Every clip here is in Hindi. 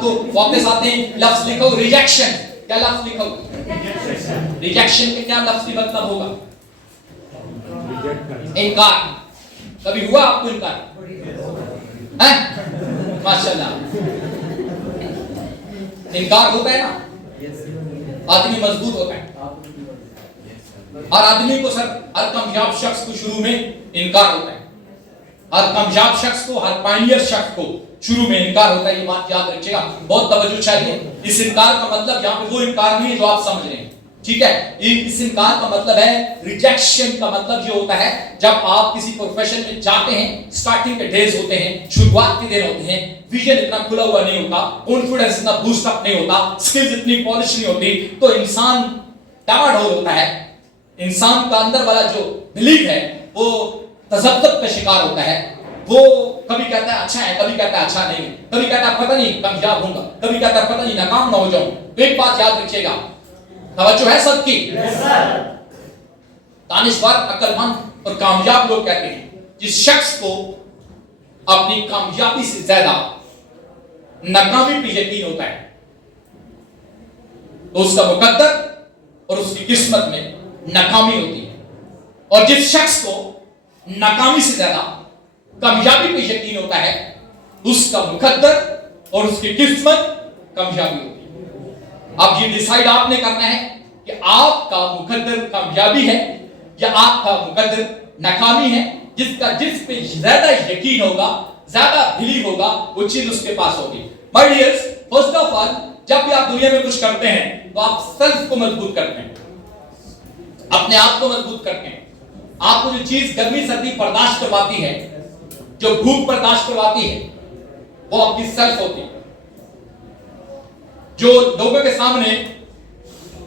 को वापस आते हैं, लफ्ज लिखो रिजेक्शन। क्या लफ्ज लिखो? रिजेक्शन के क्या लफ्जी मतलब होगा? इनकार। कभी हुआ आपको इनकार? हैं? माशाल्लाह। इनकार होता है ना, आदमी मजबूत होता है। हर आदमी को सर, हर कामयाब शख्स को शुरू में इनकार होता है। हर कामयाब शख्स को, हर पायनियर शख्स को शुरू में इनकार होता है। ये बात याद रखिएगा, बहुत तवज्जो चाहिए। इस इनकार का मतलब यहाँ पे वो इनकार नहीं है जो आप समझ रहे हैं, ठीक है? इस इनकार का मतलब है रिजेक्शन का मतलब ये होता है जब आप किसी प्रोफेशन में जाते हैं, स्टार्टिंग के डेज होते हैं, शुरुआत के दिन होते हैं, विजन इतना खुला हुआ नहीं होता, कॉन्फिडेंस इतना बूस्ट अप नहीं होता, स्किल्स इतनी पॉलिश नहीं होती, तो इंसान डामाडोल होता है। इंसान का अंदर वाला जो बिलीफ है वो तजब्जुब का शिकार होता है। वो कभी कहता है अच्छा है, कभी कहता है अच्छा नहीं, कभी कहता है पता नहीं कामयाब होऊंगा, कभी कहता है पता नहीं नाकाम ना हो जाऊं। तो एक बात याद रखिएगा, तवज्जो है सबकी? दानिशवर, अक्लमंद और कामयाब लोग कहते हैं जिस शख्स को अपनी कामयाबी से ज्यादा नाकामी पे यकीन होता है तो उसका मुकद्दर और उसकी किस्मत में नाकामी होती है, और जिस शख्स को नाकामी से ज्यादा कामयाबी पे यकीन होता है उसका मुकद्दर और उसकी किस्मत कामयाबी होती है। अब ये डिसाइड आपने करना है कि आपका मुकद्दर कामयाबी है या आपका मुकद्दर नाकामी है। जिस पे ज्यादा यकीन होगा, ज्यादा बिलीव होगा, वो चीज उसके पास होगी। My dears, first of all जब भी आप दुनिया में कुछ करते हैं तो आप सेल्फ को मजबूत करते हैं, अपने आप को मजबूत करते हैं। आपको जो चीज गर्मी सर्दी बर्दाश्त करवाती है, जो भूख बर्दाश्त करवाती है, वो आपकी सेल्फ होती है। जो लोगों के सामने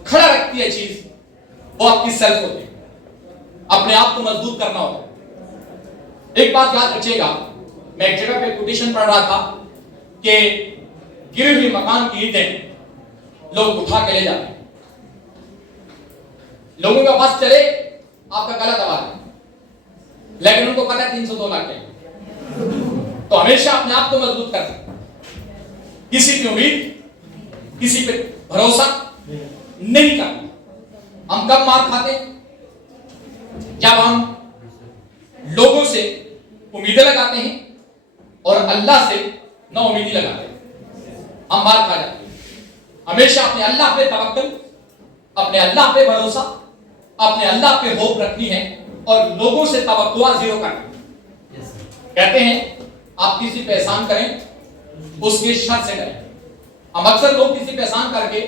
खड़ा रखती है चीज, वो आपकी सेल्फ होती है। अपने आप को मजबूत करना होगा। एक बात याद रखिएगा, मैं एक जगह पे कोटेशन पढ़ रहा था कि गिरे हुए मकान की ईंटें लोग उठा के ले जाते हैं। लोगों का बस चले, आपका गला दबा दे, लेकिन उनको पता है 302 लाख है। तो हमेशा अपने आप को मजबूत करना, किसी की उम्मीद, किसी पे भरोसा नहीं करना। हम कब मार खाते? जब हम लोगों से उम्मीदें लगाते हैं और अल्लाह से ना उम्मीदी लगाते हैं, हम मार खा जाते हैं। हमेशा अपने अल्लाह पे तवक्कुल, अपने अल्लाह पे भरोसा, अपने अल्लाह पे होप रखनी है और लोगों से तवक्कुआ जीरो करना। कहते हैं आप किसी पे एहसान करें उसके शर्त से करें। हम अक्सर लोग किसी पे एहसान करके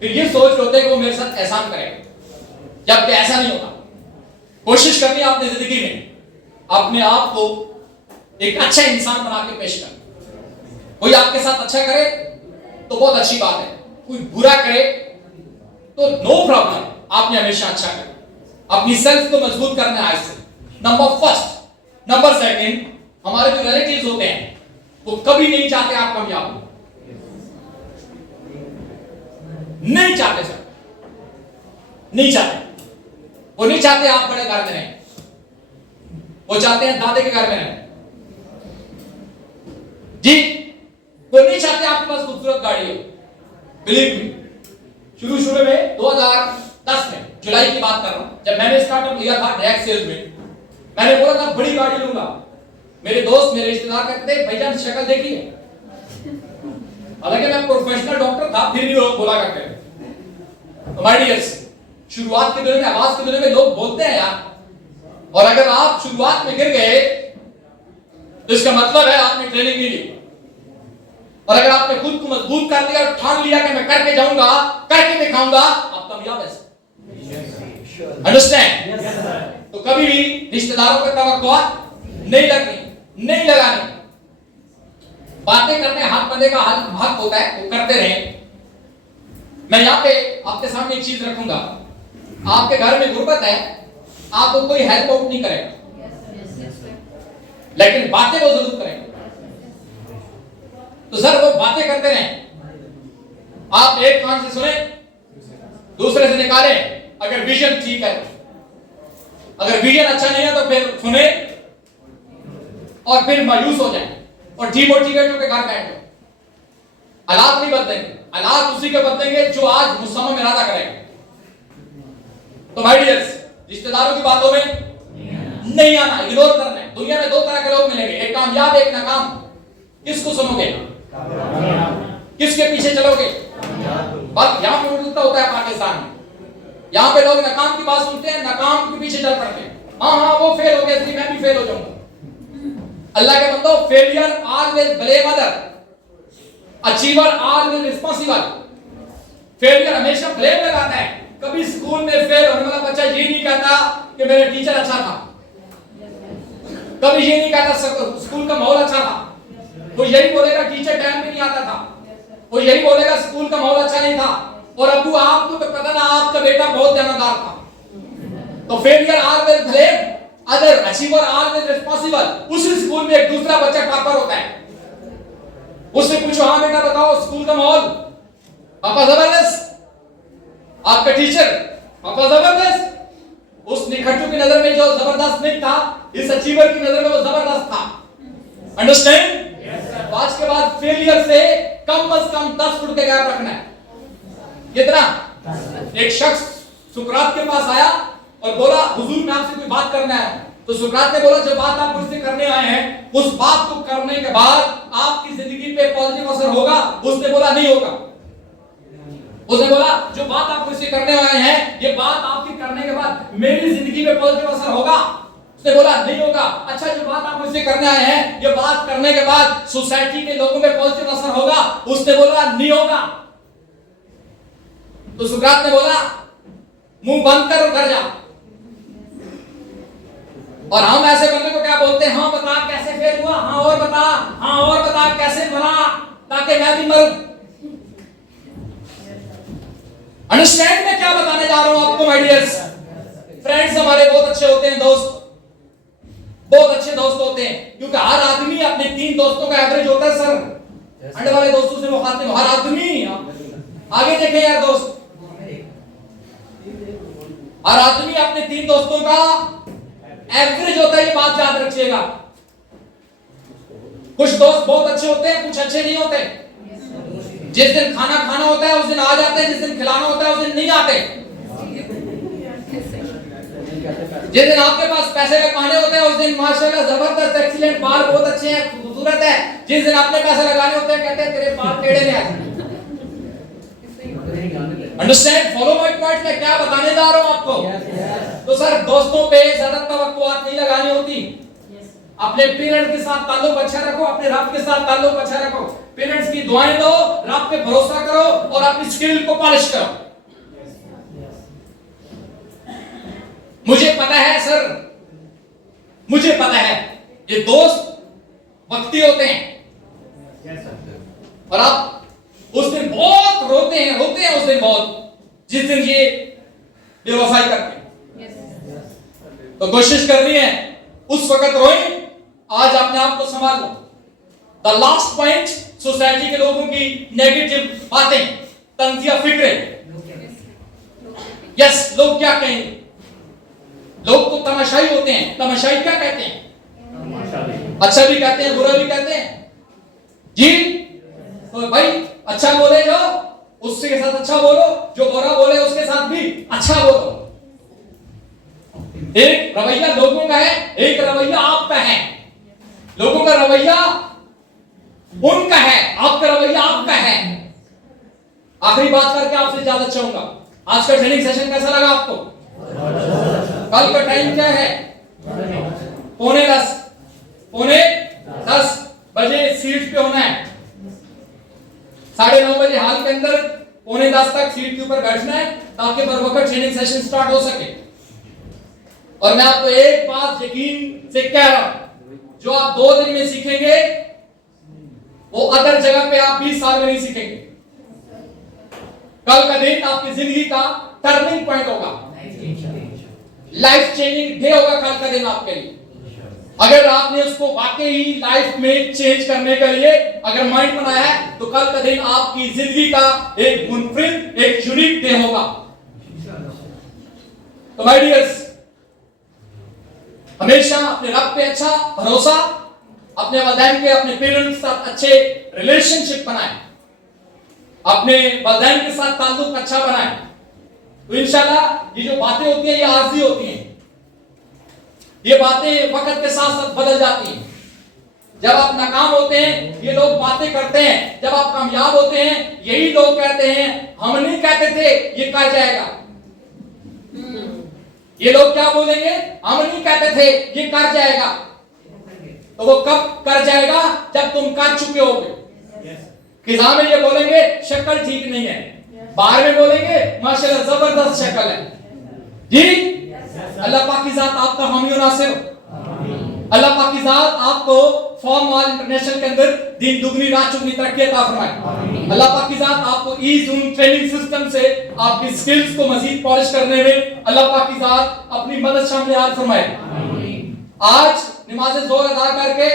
फिर ये सोच होते हैं कि वो मेरे साथ एहसान करेगा, जबकि ऐसा नहीं होता। कोशिश करनी है आपने जिंदगी में अपने आप को एक अच्छा इंसान बना के पेश कर। कोई आपके साथ अच्छा करे तो बहुत अच्छी बात है, कोई बुरा करे तो नो प्रॉब्लम, आपने हमेशा अच्छा करें। अपनी सेल्फ को मजबूत करना है आज से, नंबर फर्स्ट। नंबर सेकंड, हमारे जो रिलेटिव्स होते हैं वो कभी नहीं चाहते आप कामयाब हो, नहीं चाहते सर, नहीं चाहते। वो नहीं चाहते आप बड़े घर में रहें, वो चाहते हैं दादे के घर में रहें जी। वो नहीं चाहते आपके पास खूबसूरत गाड़ी हो। बिलीव मी, शुरू में 2010 में जुलाई की बात कर रहा हूं, जब मैंने स्टार्टअप लिया था डायरेक्ट सेल्स में, मैंने बोला था बड़ी गाड़ी लूंगा। मेरे दोस्त, मेरे रिश्तेदार कहते थे भाईजान शक्ल देखिए, हालांकि मैं प्रोफेशनल डॉक्टर था, फिर भी लोग बोला करते थे। तो माय डियर्स, शुरुआत के दिनों में, आवाज के दिनों में लोग बोलते हैं यार, और अगर आप शुरुआत में गिर गए तो इसका मतलब है आपने ट्रेनिंग नहीं ली। और अगर आपने खुद को मजबूत कर लिया और ठान लिया कि मैं करके जाऊंगा, करके दिखाऊंगा, आप कामयाब हैं। अंडरस्टैंड? तो कभी भी रिश्तेदारों पर तवक्कुआ नहीं लगनी, नहीं लगानी। बातें करने हाथ बंदे का हक होता है, वो करते रहें। मैं यहाँ पे आपके सामने एक चीज रखूंगा, आपके घर में गुर्बत है, आपको कोई हेल्प आउट नहीं करेगा, लेकिन बातें वो जरूर करेंगे। तो सर वो बातें करते रहें, आप एक कान से सुने, दूसरे से निकालें। अगर विजन ठीक है, अगर विजन अच्छा नहीं है तो फिर सुने और फिर मायूस हो जाए और डिमोटिवेट होकर घर बैठ जाओ। हालात नहीं बदलेंगे, हालात उसी के बदलेंगे जो आज मुसम्मम इरादा करेगा। तो माय डियर्स, रिश्तेदारों की बातों में नहीं आना, इग्नोर करना है। दुनिया में दो तरह के लोग मिलेंगे, एक कामयाब एक नाकाम। किसको सुनोगे? किसके पीछे चलोगे? बात यहां पे उल्टा होता है पाकिस्तान में। यहां पे लोग नाकाम की बात सुनते हैं, नाकाम के पीछे चल पड़ते हैं। हाँ वो फेल हो गया इसलिए मैं भी फेल हो जाऊंगा। अल्लाह के बंदो, failure always blame other, achiever always responsible. Failure हमेशा ब्लेम लगाता है। कभी स्कूल में फेल होने वाला बच्चा ये नहीं कहता कि मेरा टीचर अच्छा था, कभी ये नहीं कहता स्कूल का माहौल अच्छा था। वो यही बोलेगा टीचर टाइम पे नहीं आता था, वो यही बोलेगा स्कूल का माहौल अच्छा नहीं था। और अबू आपको तो पता ना, आपका बेटा बहुत ईमानदार था। तो failure always blame other, achiever always responsible. उसी स्कूल में एक दूसरा बच्चा टॉपर होता है, उससे पूछो हाँ बेटा बताओ स्कूल का माहौल। पापा जबरदस्त, आपका टीचर पापा जबरदस्त। उस निखट्टू की नजर में जो जबरदस्त नहीं था, इस अचीवर की नजर में वो जबरदस्त था। अंडरस्टैंड? आज के बाद फेलियर से कम से कम 10 फुट के गैप रखना है। कितना? एक शख्स सुकरात के पास आया और बोला हुजूर मैं आपसे कोई बात करना है। तो सुकरात ने बोला जो बात आप मुझसे करने आए हैं, उस बात को करने के बाद आपकी जिंदगी पे पॉजिटिव असर होगा? उसने बोला नहीं होगा। उसने बोला जो बात आप मुझसे करने आए हैं, ये बात आपकी करने के बाद मेरी जिंदगी पे पॉजिटिव असर होगा? उसने बोला नहीं होगा। अच्छा जो बात आप मुझसे करने आए हैं, ये बात करने के बाद सोसाइटी के लोगों पे पॉजिटिव असर होगा? उसने बोला नहीं होगा। तो सुकरात ने बोला मुंह बंद कर और घर जा। और हम ऐसे बंदे को क्या बोलते हैं? हाँ बता कैसे फेल हुआ, हाँ और बता, हाँ और बता कैसे मरा, ताकि मैं भी मरूं। अंडरस्टैंड मैं क्या बताने जा रहा हूं आपको माय डियर्स? फ्रेंड्स हमारे बहुत अच्छे होते हैं, दोस्त बहुत अच्छे दोस्त होते हैं, क्योंकि हर आदमी अपने 3 दोस्तों का एवरेज होता है। सर अंडे वाले दोस्तों से मुखातिब हर आदमी, आगे देखें यार दोस्त, हर आदमी अपने 3 दोस्तों का एवरेज होता है। ये बात याद रखिएगा। कुछ दोस्त बहुत अच्छे होते हैं, कुछ अच्छे नहीं होते। जिस दिन खाना खाना होता है उस दिन आ जाते हैं, जिस दिन खिलाना होता है उस दिन नहीं आते। जिस दिन आपके पास पैसे लगाने होते हैं उस दिन माशाल्लाह जबरदस्त एक्सीलेंट, बाल बहुत अच्छे हैं, खूबसूरत है। जिस दिन आपने पैसे लगाने होते हैं कहते हैं तेरे बाल टेढ़े हैं। अंडरस्टैंड? Follow my point. मैं क्या बताने जा रहा हूं आपको? तो सर दोस्तों पे ज्यादा तवक्कुआत नहीं लगानी होती। अपने पेरेंट्स के साथ ताल्लुक अच्छा रखो, अपने रब के साथ ताल्लुक अच्छा रखो, पेरेंट्स की दुआएं दो, रब पे भरोसा करो और अपनी स्किल को पॉलिश करो। मुझे पता है सर, मुझे पता है ये दोस्त वक्ती होते हैं और आप उस दिन बहुत रोते हैं उस दिन बहुत, जिस दिन ये बेवफाई करते हैं। तो कोशिश करनी है उस वक्त रोए, आज अपने आप को संभाल लो। द लास्ट पॉइंट, सोसाइटी के लोगों की नेगेटिव बातें, तंजिया फिक्रें। यस, लोग क्या कहेंगे? लोग तो तमाशाई होते हैं। तमाशाई क्या कहते हैं? अच्छा भी कहते हैं, बुरा भी कहते हैं जी। तो भाई अच्छा बोले जो उसके साथ अच्छा बोलो, जो बुरा बोले उसके साथ भी अच्छा बोलो। एक रवैया लोगों का है, एक रवैया आपका है। लोगों का रवैया उनका है, आपका रवैया आपका है। आखिरी बात करके आपसे इजाजत चाहूंगा। आज का ट्रेनिंग सेशन कैसा लगा आपको? कल का टाइम क्या है? 9:45 बजे सीट पे होना है। 9:30 बजे हॉल के अंदर 9:45 तक सीट के ऊपर बैठना है, ताकि बर वक्त ट्रेनिंग सेशन स्टार्ट हो सके। और मैं आपको एक बात यकीन से कह रहा हूं, जो आप 2 दिन में सीखेंगे वो अदर जगह पे आप 20 साल में नहीं सीखेंगे। कल का दिन आपकी जिंदगी का टर्निंग पॉइंट होगा, लाइफ चेंजिंग डे होगा कल का दिन आपके लिए। अगर आपने उसको वाकई लाइफ में चेंज करने के लिए अगर माइंड बनाया है, तो कल का दिन आपकी जिंदगी का एक मुनफरिद, एक यूनिक डे होगा। तो माय डियर्स, हमेशा अपने रब पे अच्छा भरोसा, अपने वालिदैन के, अपने पेरेंट्स के साथ अच्छे रिलेशनशिप बनाएं। अपने वालिदैन के साथ ताल्लुक अच्छा बनाएं। तो इंशाल्लाह ये जो बातें होती हैं ये आर्जी होती हैं, ये बातें वक्त के साथ साथ बदल जाती हैं। जब आप नाकाम होते हैं ये लोग बातें करते हैं, जब आप कामयाब होते हैं यही लोग कहते हैं हम नहीं कहते थे ये कर जाएगा। ये लोग क्या बोलेंगे, हम नहीं कहते थे ये कर जाएगा। तो वो कब कर जाएगा, जब तुम कर चुके होगे। खिजा में ये बोलेंगे शक्ल ठीक नहीं है, बाहर में बोलेंगे माशाल्लाह जबरदस्त शक्ल है। जी अल्लाह पाक की जात आपका हामी और नासिर हो। अल्लाह पाक की जात आपको फॉर्म मॉल इंटरनेशनल के अंदर दिन दुगनी रात चुगनी तरक्की अता फरमाए। अल्लाह पाक की जात आपको ई जूम ट्रेनिंग सिस्टम से आपकी स्किल्स को मजीद पॉलिश करने में अल्लाह पाक की जात अपनी मदद शामिल फरमाए। आज नमाज ज़ोहर अदा करके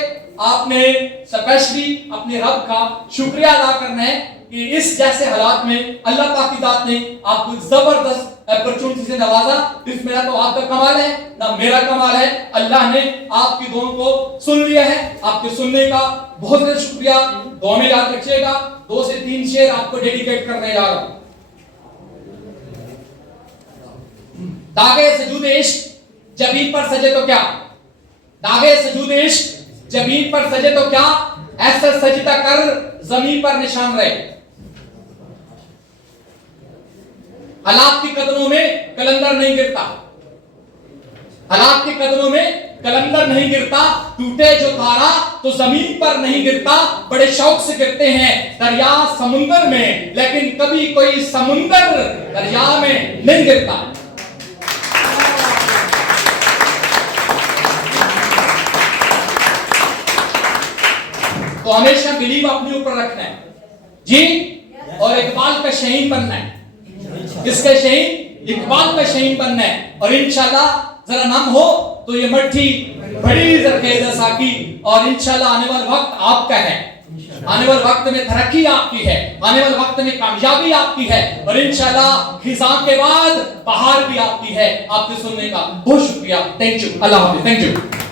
आपने स्पेशली अपने रब का शुक्रिया अदा करना है कि इस जैसे हालात में अल्लाह पाक की जात ने आपको जबरदस्त अपॉर्चुनिटी से नवाजा। इसमें ना तो आपका कमाल है ना मेरा कमाल है, अल्लाह ने आपकी दुआओं को सुन लिया है। आपके सुनने का बहुत बहुत शुक्रिया, दुआ में याद रखिएगा। 2 से 3 शेर आपको डेडिकेट करने जा रहा हूं। दागे सजूद इश्क जबीन पर सजे तो क्या, दागे सजूद इश्क जमीन पर सजे तो क्या, ऐसा सजदा कर जमीन पर निशान रहे। हालात के कदमों में कलंदर नहीं गिरता, हालात के कदमों में कलंदर नहीं गिरता। टूटे जो तारा तो जमीन पर नहीं गिरता, बड़े शौक से गिरते हैं दरिया समुंदर में, लेकिन कभी कोई समुंदर दरिया में नहीं गिरता। तो हमेशा बिलीव अपने ऊपर रखना है जी, और इकबाल का शहीन बनना है। किसका शहीन, इकबाल का शहीन बनना है। और इंशाल्लाह जरा नम हो तो ये मट्टी बड़ी जरखेज़ साकी, और इंशाल्लाह आने वाला वक्त आपका है। आने वाले वक्त में तरक्की आपकी है, आने वाले वक्त में कामयाबी आपकी है, और इंशाल्लाह खिज़ां के बाद बहार भी आपकी है। आपके सुनने का बहुत शुक्रिया। Thank you. अल्लाह हाफ़िज़। Thank you.